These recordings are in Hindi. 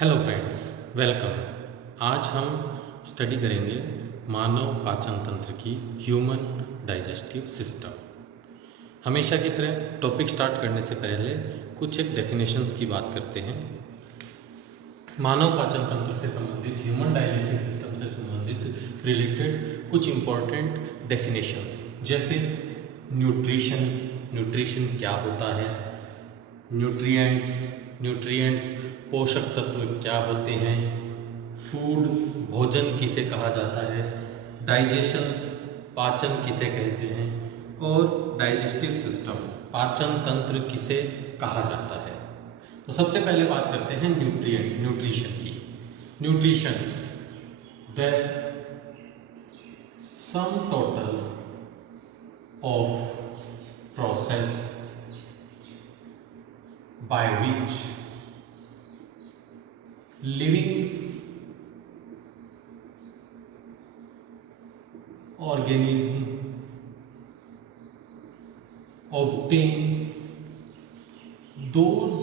Hello friends, welcome. आज हम स्टडी करेंगे मानव पाचन तंत्र की ह्यूमन डाइजेस्टिव सिस्टम। हमेशा की तरह टॉपिक स्टार्ट करने से पहले कुछ एक डेफिनेशंस की बात करते हैं। मानव पाचन तंत्र से संबंधित, ह्यूमन डाइजेस्टिव सिस्टम से संबंधित रिलेटेड कुछ इम्पॉर्टेंट डेफिनेशंस, जैसे न्यूट्रिशन। न्यूट्रिशन क्या होता है? न्यूट्रिएंट्स, न्यूट्रिएंट्स पोषक तत्व क्या होते हैं? फूड, भोजन किसे कहा जाता है? डाइजेशन, पाचन किसे कहते हैं? और डाइजेस्टिव सिस्टम, पाचन तंत्र किसे कहा जाता है? तो सबसे पहले बात करते हैं न्यूट्रिएंट, न्यूट्रिशन की। Nutrition, the sum total of process by which living organism obtain those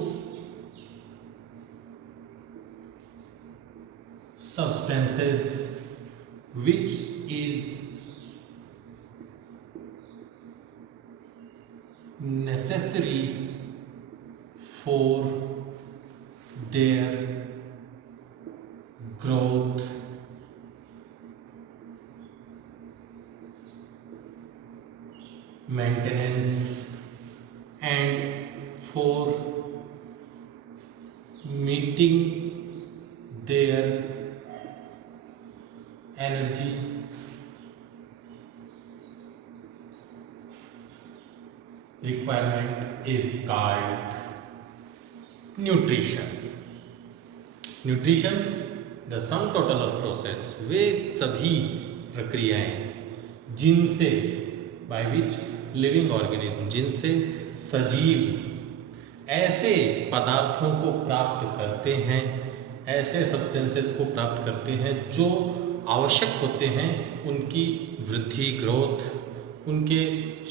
substances which is necessary for their growth, maintenance, and for meeting their energy requirement is called nutrition. Nutrition, the sum total of process, वे सभी प्रक्रियाएं जिनसे, बाय विच लिविंग ऑर्गेनिज्म, जिनसे सजीव ऐसे पदार्थों को प्राप्त करते हैं, ऐसे सब्सटेंसेस को प्राप्त करते हैं जो आवश्यक होते हैं उनकी वृद्धि, ग्रोथ, उनके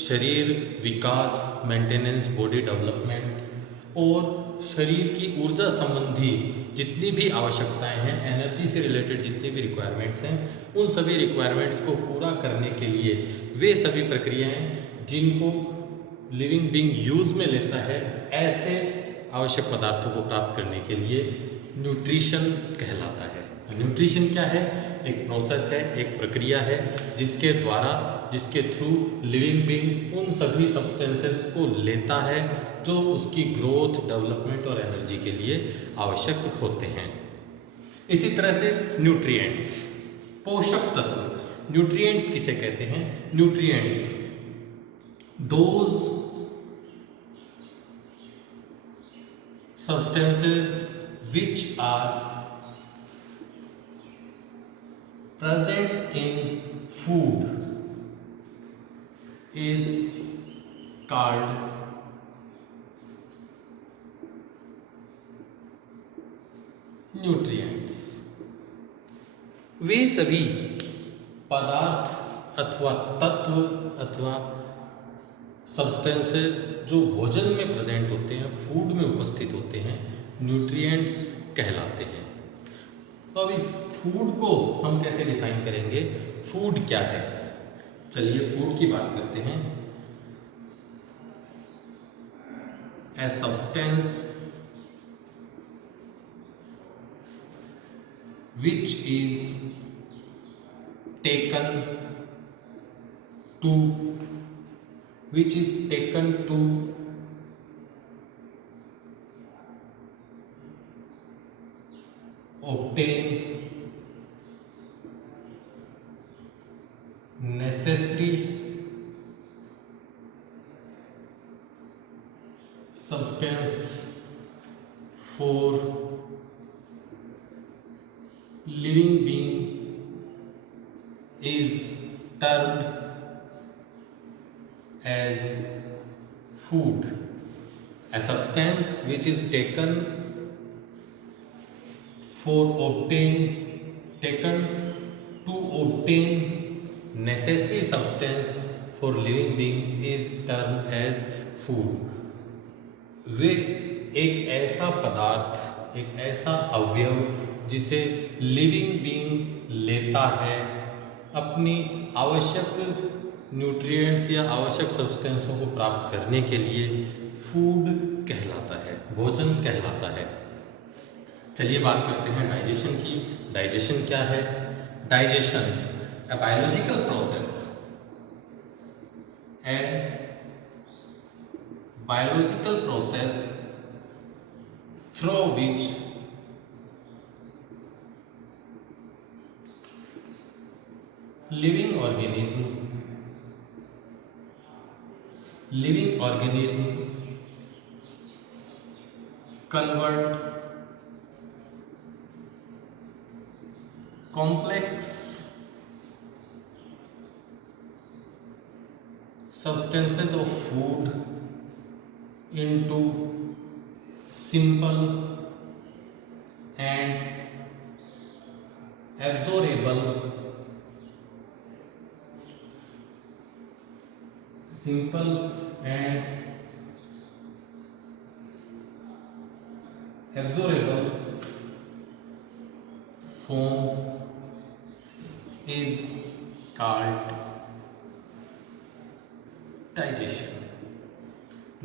शरीर विकास, मेंटेनेंस, बॉडी डेवलपमेंट और शरीर की ऊर्जा संबंधी जितनी भी आवश्यकताएं हैं, एनर्जी से रिलेटेड जितनी भी रिक्वायरमेंट्स हैं, उन सभी रिक्वायरमेंट्स को पूरा करने के लिए वे सभी प्रक्रियाएं जिनको लिविंग बीइंग यूज में लेता है, ऐसे आवश्यक पदार्थों को प्राप्त करने के लिए न्यूट्रिशन कहलाता है। न्यूट्रिशन क्या है? एक प्रोसेस है, एक प्रक्रिया है जिसके द्वारा, जिसके थ्रू लिविंग बीइंग उन सभी सब्सटेंसेस को लेता है जो उसकी ग्रोथ, डेवलपमेंट और एनर्जी के लिए आवश्यक होते हैं। इसी तरह से न्यूट्रिएंट्स, पोषक तत्व। न्यूट्रिएंट्स किसे कहते हैं? Nutrients those substances which are present in food is called nutrients. वे सभी पदार्थ अथवा तत्व अथवा सब्सटेंसेस जो भोजन में प्रेजेंट होते हैं, फूड में उपस्थित होते हैं, न्यूट्रिएंट्स कहलाते हैं। तो अब इस फूड को हम कैसे डिफाइन करेंगे? फूड क्या है? चलिए फूड की बात करते हैं। A substance which is taken to obtain necessary substance for living being is termed as food. A substance which is taken to obtain necessary substance for living being is termed as food. वे एक ऐसा पदार्थ, एक ऐसा अवयव जिसे लिविंग बीइंग लेता है, अपनी आवश्यक न्यूट्रिएंट्स या आवश्यक सब्सटेंसों को प्राप्त करने के लिए फूड कहलाता है, भोजन कहलाता है। चलिए बात करते हैं डाइजेशन की। डाइजेशन क्या है? Digestion a biological process, a biological process through which living organism convert complex substances of food into simple and absorbable form is called digestion.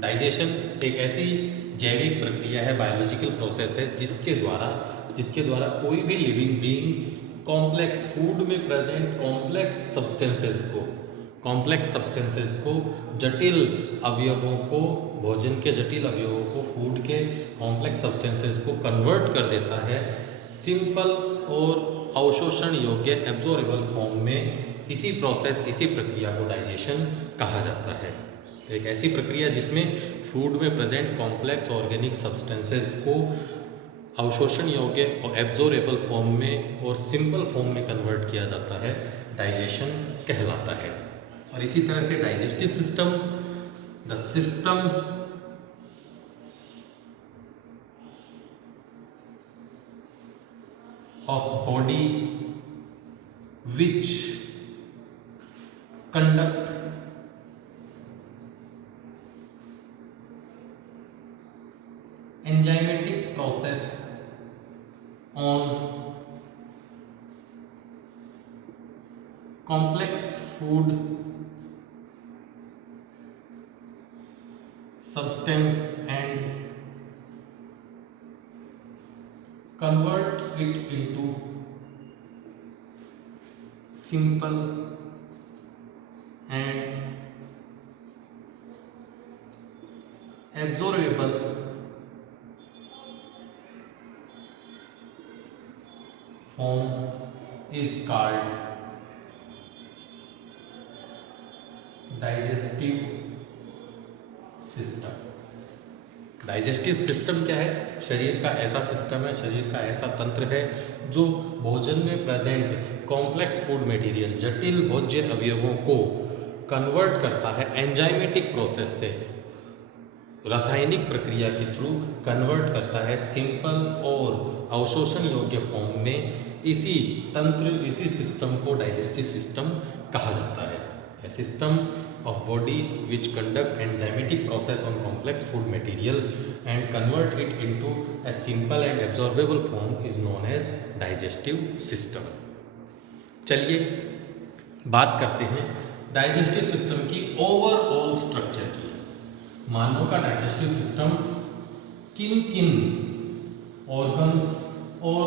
Digestion एक ऐसी जैविक प्रक्रिया है, बायोलॉजिकल प्रोसेस है, जिसके द्वारा कोई भी लिविंग बीइंग कॉम्प्लेक्स फूड में प्रेजेंट कॉम्प्लेक्स सब्सटेंसेस को जटिल अवयवों को, भोजन के जटिल अवयवों को फूड के कॉम्प्लेक्स सब्सटेंसेस को कन्वर्ट कर देता है सिंपल और अवशोषण योग्य एब्जॉर्बेबल फॉर्म में। इसी प्रक्रिया को डाइजेशन कहा जाता है। तो एक ऐसी प्रक्रिया जिसमें फूड में प्रेजेंट कॉम्प्लेक्स ऑर्गेनिक सब्सटेंसेस को अवशोषण योग्य और एब्जॉर्बेबल फॉर्म में और सिंपल फॉर्म में कन्वर्ट किया जाता है, डाइजेशन कहलाता है। और इसी तरह से digestive system, the system of body which conduct enzymatic process on complex food substance and convert it into simple and absorbable form is called digestive system। Digestive system क्या है? शरीर का ऐसा सिस्टम है, शरीर का ऐसा तंत्र है जो भोजन में प्रेजेंट कॉम्प्लेक्स फूड मटेरियल, जटिल भोज्य अवयवों को कन्वर्ट करता है एंजाइमेटिक प्रोसेस से, रासायनिक प्रक्रिया के थ्रू कन्वर्ट करता है सिंपल और अवशोषण योग्य फॉर्म में। इसी सिस्टम को डाइजेस्टिव सिस्टम कहा जाता है। ए system of body which conduct enzymatic process on complex food material and convert it into a simple and absorbable form is known as digestive system। चलिए बात करते हैं डाइजेस्टिव सिस्टम की ओवरऑल स्ट्रक्चर की। मानव का डाइजेस्टिव सिस्टम किन किन ऑर्गन्स और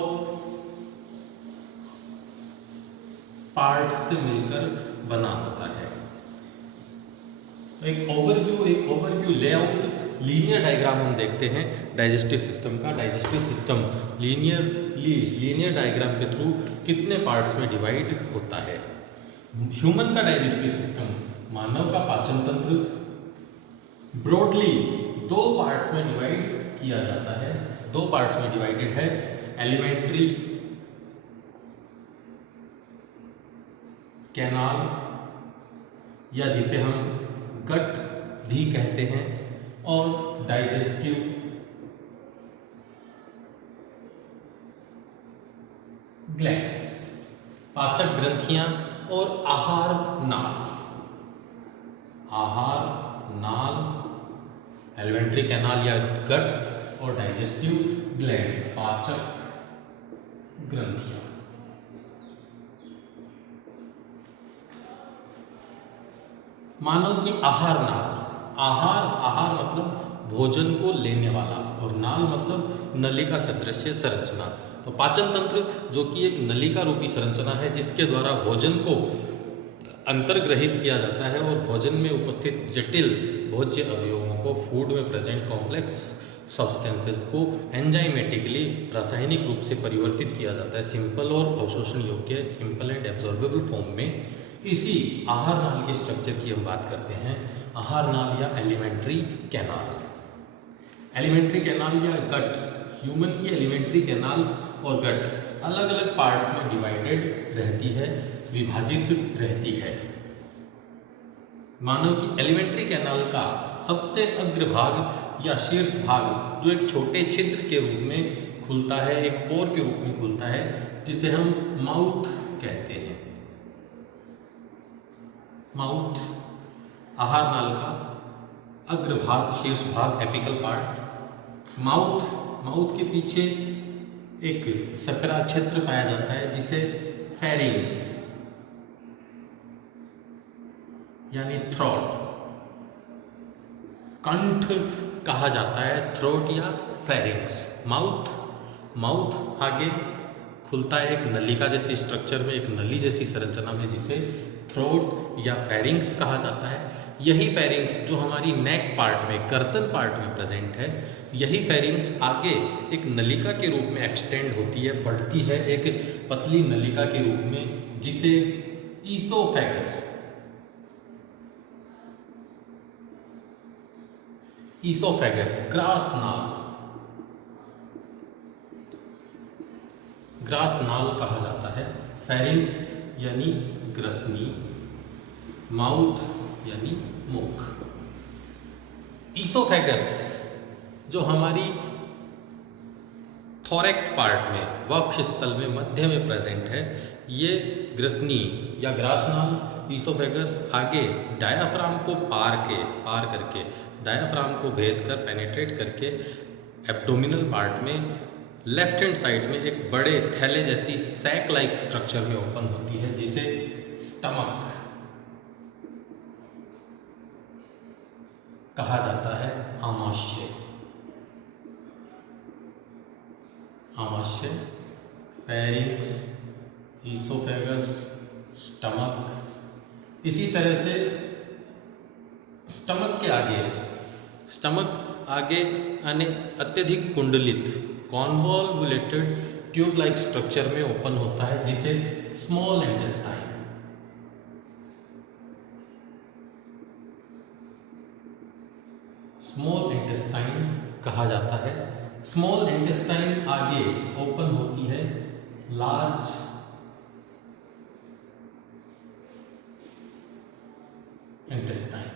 पार्ट्स से मिलकर बना होता है। एक ओवरव्यू लेआउट लीनियर डायग्राम हम देखते हैं डाइजेस्टिव सिस्टम का। डाइजेस्टिव सिस्टम लीनियर डायग्राम के थ्रू कितने पार्ट्स में डिवाइड होता है। ह्यूमन का डाइजेस्टिव सिस्टम, मानव का पाचन तंत्र, ब्रॉडली दो पार्ट्स में डिवाइड किया जाता है। दो पार्ट्स में डिवाइडेड है, एलिमेंट्री कैनाल या जिसे हम गट भी कहते हैं, और डाइजेस्टिव ग्लैंड्स, पाचक ग्रंथियां और आहार नाल, एलिमेंट्री कैनाल या गट और डाइजेस्टिव ग्लैंड, पाचक ग्रंथियां। मानव की आहार नाल, आहार मतलब भोजन को लेने वाला, और नाल मतलब नलिका सदृश संरचना। तो पाचन तंत्र जो कि एक नलिका रूपी संरचना है जिसके द्वारा भोजन को अंतर्ग्रहित किया जाता है और भोजन में उपस्थित जटिल भोज्य अवयवों को, फूड में प्रेजेंट कॉम्प्लेक्स सब्सटेंसेस को एंजाइमेटिकली, रासायनिक रूप से परिवर्तित किया जाता है सिंपल और अवशोषण योग्य, सिंपल एंड एब्जॉर्बेबल फॉर्म में। इसी आहार नाल के स्ट्रक्चर की हम बात करते हैं, आहार नाल या एलिमेंट्री कैनाल। एलिमेंट्री कैनाल या गट, ह्यूमन की एलिमेंट्री कैनाल और गट अलग अलग पार्ट्स में डिवाइडेड रहती है, विभाजित रहती है। मानव की एलिमेंट्री कैनाल का सबसे अग्रभाग या शीर्ष भाग जो एक छोटे छिद्र के रूप में खुलता है, एक पोर के रूप में खुलता है, जिसे हम माउथ कहते हैं। माउथ आहार नाल का अग्रभाग, शीर्ष भाग, एपिकल पार्ट। माउथ के पीछे एक सकरा क्षेत्र पाया जाता है जिसे फेरिंग्स यानी थ्रोट, कंठ कहा जाता है, थ्रोट या फेरिंग्स। माउथ आगे खुलता है एक नलिका जैसी स्ट्रक्चर में, एक नली जैसी संरचना में, जिसे थ्रोट या फेरिंग्स कहा जाता है। यही फेरिंग्स जो हमारी नेक पार्ट में, गर्दन पार्ट में प्रेजेंट है, यही फेरिंग्स आगे एक नलिका के रूप में एक्सटेंड होती है, बढ़ती है एक पतली नलिका के रूप में, जिसे ईसोफेगस, ग्रास नाल कहा जाता है। फेरिंग्स यानी ग्रसनी, माउथ यानी मुख। ईसोफेगस जो हमारी थोरैक्स पार्ट में, वक्ष स्थल में, मध्य में प्रेजेंट है, ये ग्रसनी या ग्रास नाल, ईसोफेगस आगे डायाफ्राम को पार करके, डायाफ्राम को भेद कर, पेनिट्रेट करके एब्डोमिनल पार्ट में लेफ्ट हैंड साइड में एक बड़े थैले जैसी सैक लाइक स्ट्रक्चर में ओपन होती है, जिसे स्टमक कहा जाता है। आमाशय, फेरिंग्स, ईसोफेगस, स्टमक। इसी तरह से स्टमक आगे यानी अत्यधिक कुंडलित, कॉन्वोल्वुलेटेड ट्यूब लाइक स्ट्रक्चर में ओपन होता है, जिसे स्मॉल इंटेस्टाइन कहा जाता है। स्मॉल इंटेस्टाइन आगे ओपन होती है लार्ज इंटेस्टाइन।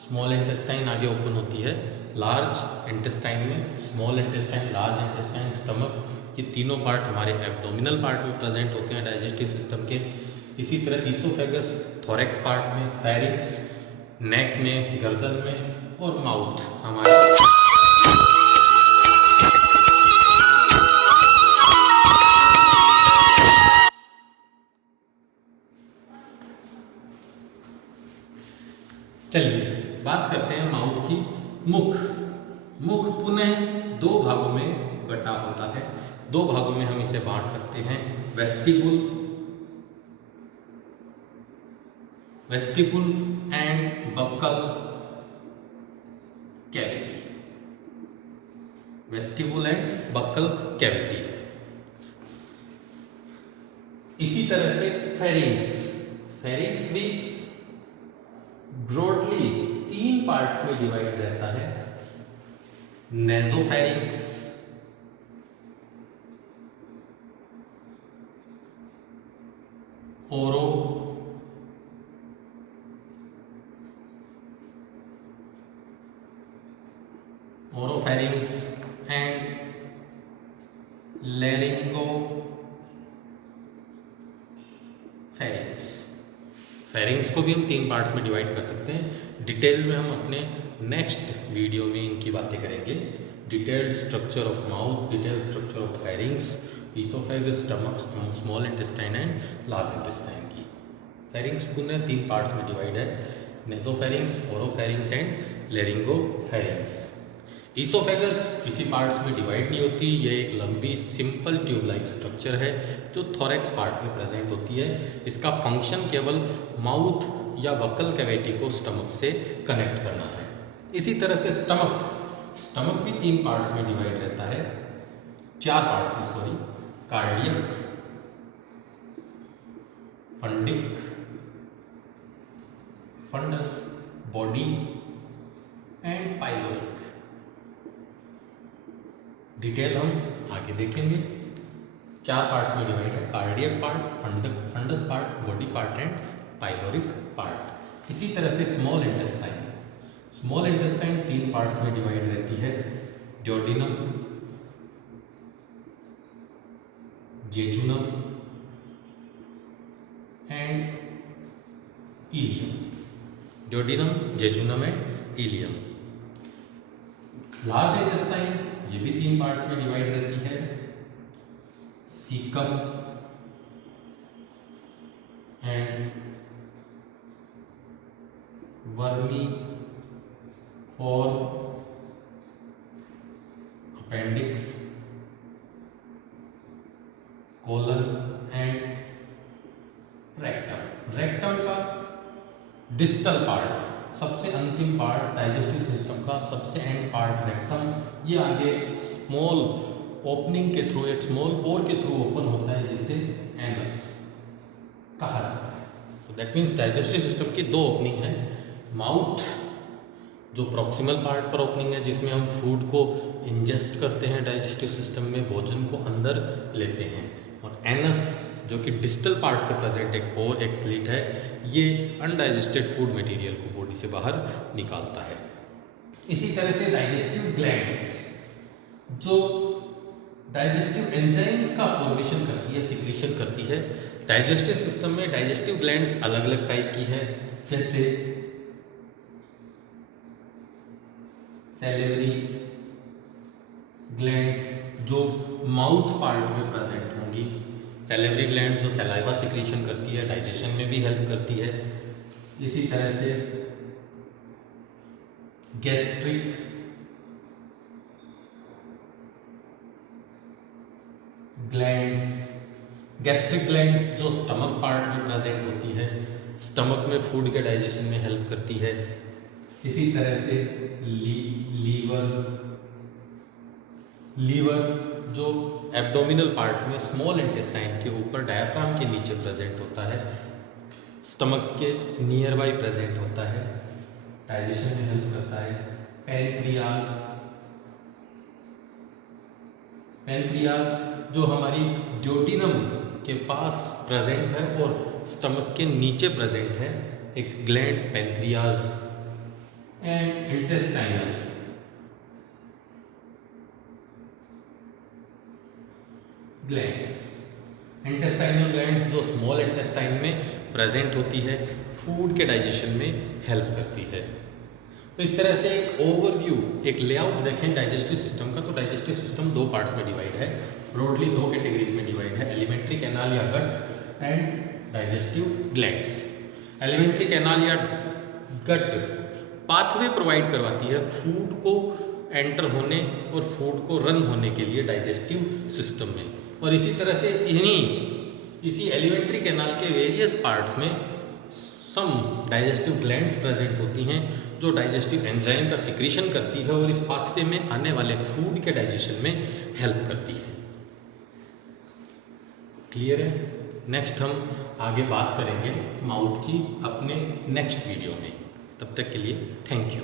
स्मॉल इंटेस्टाइन आगे ओपन होती है लार्ज इंटेस्टाइन में, small intestine, large intestine, stomach, ये तीनों पार्ट हमारे एब्डोमिनल पार्ट में प्रेजेंट होते हैं डाइजेस्टिव सिस्टम के। इसी तरह ईसोफेगस थोरैक्स पार्ट में, फेरिंग्स नेक में, गर्दन में, और माउथ हमारे चलिए बात करते हैं माउथ की। मुख पुनः दो भागों में बटा होता है, दो भागों में हम इसे बांट सकते हैं, vestibule and buccal cavity. Vestibule and buccal cavity. इसी तरह से फेरिंग्स भी ब्रॉडली तीन पार्ट्स में डिवाइड रहता है, नेसोफेरिंग्स, ओरोफेरिंग्स एंड फेरिंग्स को भी हम तीन पार्ट्स में डिवाइड कर सकते हैं। डिटेल में हम अपने नेक्स्ट वीडियो में इनकी बातें करेंगे। Detailed structure of mouth, detailed structure of pharynx, oesophagus, stomach, small intestine and large intestine की। फेरिंग्स पुनः 3 पार्ट्स में डिवाइड है, नेसोफेरिंग्स, ओरोफेरिंग्स एंड लेरिंगोफेरिंग्स। ईसोफेगस किसी पार्ट्स में डिवाइड नहीं होती, ये एक लंबी सिंपल ट्यूब लाइक स्ट्रक्चर है जो थोरैक्स पार्ट में प्रेजेंट होती है। इसका फंक्शन केवल माउथ या बकल कैविटी को स्टमक से कनेक्ट करना है। इसी तरह से स्टमक भी 3 पार्ट्स में डिवाइड रहता है, 4 पार्ट्स में sorry, cardiac, fundic, fundus, body and pyloric. Detail हम आगे देखेंगे। 4 पार्ट्स में डिवाइड है, cardiac part, fundus part, body part and pyloric part. इसी तरह से स्मॉल इंटेस्टाइन 3 पार्ट्स में डिवाइड रहती है, duodenum, jejunum and ileum. Duodenum, jejunum and ileum. Large intestine ये भी 3 पार्ट्स में डिवाइड रहती है, caecum and vermiform, appendix, colon and rectum. Rectum का डिस्टल पार्ट, सबसे अंतिम पार्ट डाइजेस्टिव सिस्टम का सबसे एंड पार्ट रेक्टम, ये आगे स्मॉल ओपनिंग के थ्रू, एक स्मॉल पोर के थ्रू ओपन होता है जिसे एनस कहा जाता है। तो दैट मीन्स डाइजेस्टिव सिस्टम की 2 ओपनिंग है, माउथ जो प्रॉक्सिमल पार्ट पर ओपनिंग है जिसमें हम फूड को इंजेस्ट करते हैं, डाइजेस्टिव सिस्टम में भोजन को अंदर लेते हैं, और एनस जो कि डिस्टल पार्ट पे प्रेजेंट एक पोर, एक स्लिट है, ये अनडाइजेस्टेड फूड मटेरियल को बॉडी से बाहर निकालता है। इसी तरह से डाइजेस्टिव ग्लैंड्स जो डाइजेस्टिव एंजाइम्स का फॉर्मेशन करती है, सिक्रीशन करती है। डाइजेस्टिव सिस्टम में डाइजेस्टिव ग्लैंड्स अलग अलग टाइप की है, जैसे सैलिवरी ग्लैंड्स जो माउथ पार्ट में प्रेजेंट होंगी, सैलिवरी ग्लैंड्स जो सलाइवा सिक्रीशन करती है, डाइजेशन में भी हेल्प करती है। इसी तरह से गैस्ट्रिक ग्लैंड्स जो स्टमक पार्ट में प्रेजेंट होती है, स्टमक में फूड के डाइजेशन में हेल्प करती है। इसी तरह से लीवर जो एब्डोमिनल पार्ट में स्मॉल इंटेस्टाइन के ऊपर डायफ्राम के नीचे प्रेजेंट होता है, स्टमक के नियर बाई प्रेजेंट होता है, डाइजेशन में हेल्प करता है। पैनक्रियाज जो हमारी ड्यूटीनम के पास प्रेजेंट है और स्टमक के नीचे प्रेजेंट है, एक gland pancreas. And intestinal glands जो स्मॉल इंटेस्टाइन में प्रेजेंट होती है, फूड के डाइजेशन में हेल्प करती है। तो इस तरह से एक ओवरव्यू, एक लेआउट देखें डाइजेस्टिव सिस्टम का, तो डाइजेस्टिव सिस्टम 2 पार्ट्स में डिवाइड है, ब्रॉडली 2 कैटेगरीज में डिवाइड है, एलिमेंट्री कैनाल या gut and digestive glands. Alimentary canal या गट पाथवे प्रोवाइड करवाती है फूड को एंटर होने और फूड को रन होने के लिए डाइजेस्टिव सिस्टम में, और इसी तरह से इसी एलिमेंट्री कैनाल के वेरियस पार्ट्स में सम डाइजेस्टिव ग्लैंड्स प्रेजेंट होती हैं जो डाइजेस्टिव एंजाइम का सिक्रीशन करती है और इस पाथवे में आने वाले फूड के डाइजेशन में हेल्प करती है। क्लियर है? नेक्स्ट हम आगे बात करेंगे माउथ की अपने नेक्स्ट वीडियो में। तब तक के लिए थैंक यू।